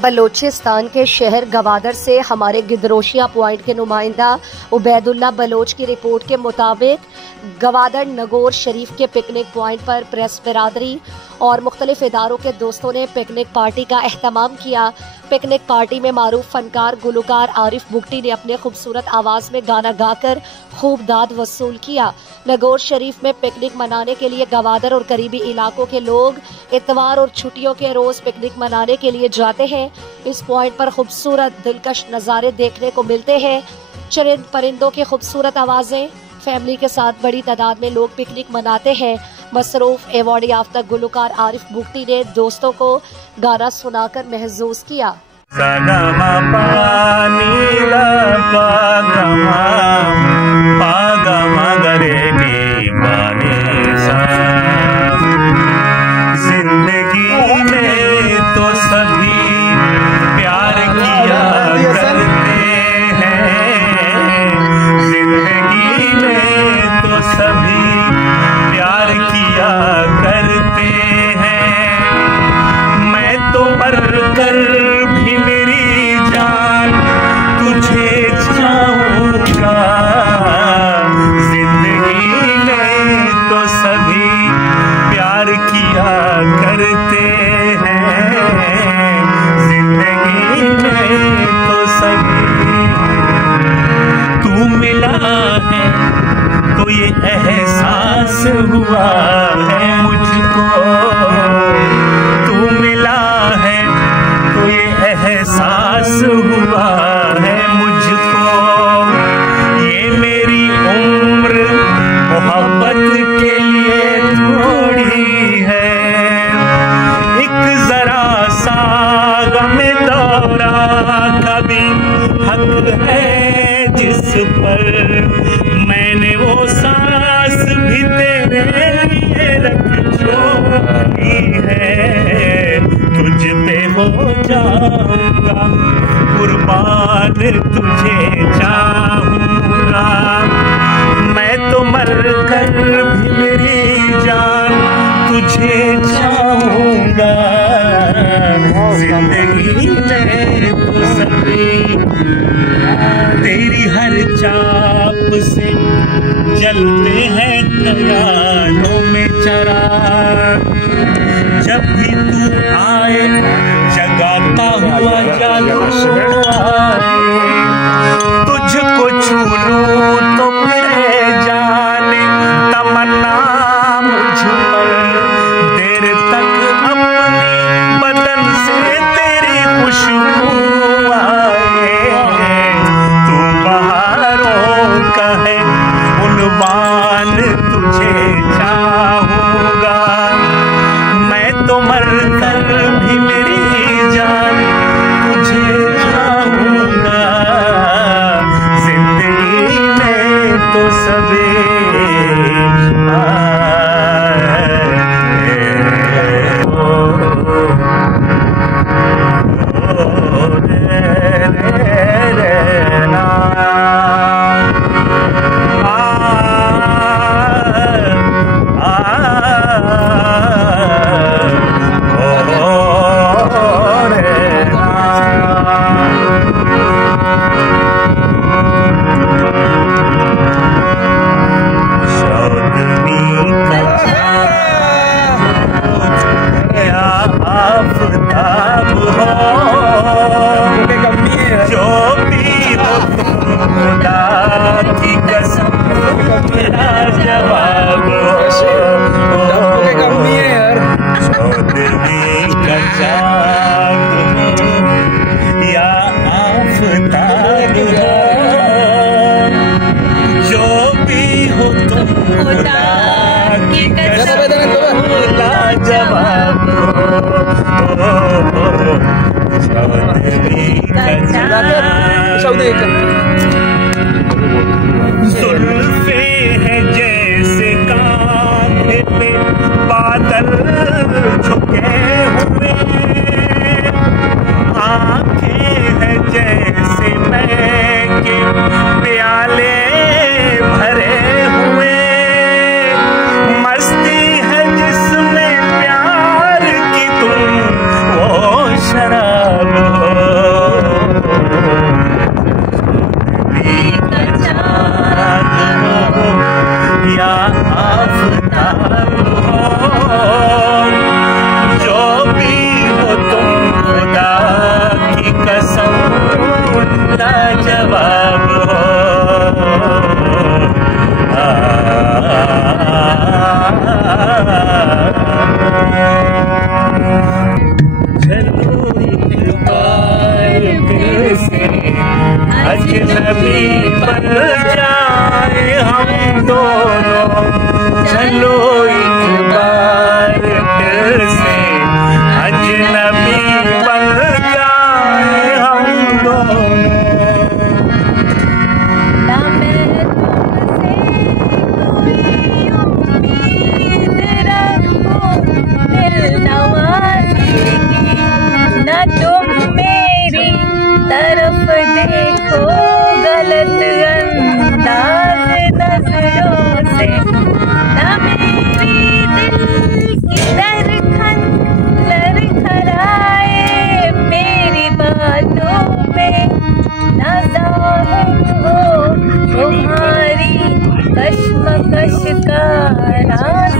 बलोचिस्तान के शहर गवादर से हमारे गिदरोशिया पॉइंट के नुमाइंदा उबैदुल्ला बलोच की रिपोर्ट के मुताबिक गवादर नगोर शरीफ के पिकनिक पॉइंट पर प्रेस बिरादरी और मुख्तलिफ इदारों के दोस्तों ने पिकनिक पार्टी का एहतमाम किया। पिकनिक पार्टी में मारूफ फनकार गुलकार आरिफ बुगटी ने अपने खूबसूरत आवाज़ में गाना गाकर खूब दाद वसूल किया। नगोर शरीफ में पिकनिक मनाने के लिए गवादर और करीबी इलाकों के लोग इतवार और छुट्टियों के रोज़ पिकनिक मनाने के लिए जाते हैं। इस पॉइंट पर खूबसूरत दिलकश नज़ारे देखने को मिलते हैं। चरिंद परिंदों की खूबसूरत आवाज़ें, फैमिली के साथ बड़ी तादाद में लोग पिकनिक मनाते हैं। मसरूफ एवॉर्ड याफ्ता गुलकार आरिफ बुगटी ने दोस्तों को गाना सुनाकर महसूस किया। जिंदगी में तो सभी प्यार किया करते हैं, जिंदगी में तो सभी प्यार किया करते हैं। मैं तो मर कर भी मेरी जान तुझे चाहूंगा, जिंदगी में तो सभी प्यार किया करते हैं, जिंदगी में तो सभी। तू मिला है तो ये एहसास हुआ है मुझको, तू मिला है तो ये एहसास हुआ है मुझको। ये मेरी उम्र मोहब्बत के लिए थोड़ी है, एक जरा सा गमे दौरा का भी हक है जिस पर मैंने वो सांस भी तेरे लिए रख छोड़ी है। तुझ पे हो जाऊंगा कुर्बान, तुझे चाहूंगा। मैं तो मर कर भी मेरी जान तुझे चाहूंगा, जिंदगी में तो सभी। तेरी हर चाप से जलते हैं ख्यालों में चिराग, जब भी तू आए जगाता हुआ जादू आए। तुझको छू लूं तो मेरे जाने तमन्ना मुझ पर, देर तक अपने बदन से तेरी खुशबू आए। तू बहारों का है उन्वान, तुझे चाहूंगा। मैं तो मर कर भी मेरी जान तुझे चाहूंगा, जिंदगी में तो सभी। जुल्फे हैं जैसे कांधे पे बादल झुके हुए, आंखें हैं जैसे मैं के प्याले भरे हुए। मस्ती है जिसमें प्यार की तुम वो शराब आफताब हो, जो भी हो तुम खुदा की कसम लाजवाब हो। चलो एक बार फिर से अजनबी बन जाए हम दोनों, चलो एक बार फिर से अजनबी बन जाए हम दोनों। ना मैं तुमसे कोई उम्मीद रखूं दिल नवाज़ी की, ना तुम मेरी तरफ देखो गलत अंदाज नजरों से, ना मेरी दिल की धड़कन लड़खड़ाए मेरी बातों में, ना ज़ाहिर हो तुम्हारी कश्मकश का राज